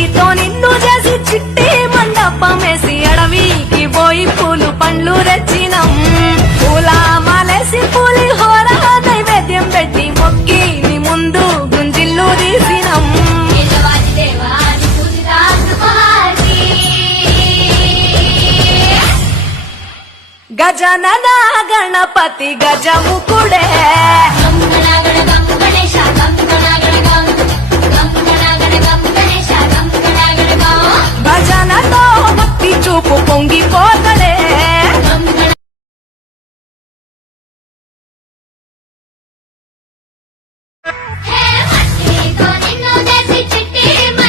మట్టితో నిన్ను చేసి చిట్టి మండపమేసి అడవికి పోయి పూలు పండ్లు తెచ్చినం పూల మాలేసి పులిహోర నైవేద్యం పెట్టి మొక్కి నీ ముందు గుంజిల్లు తీసినం గజనన గణపతి గజముకుడే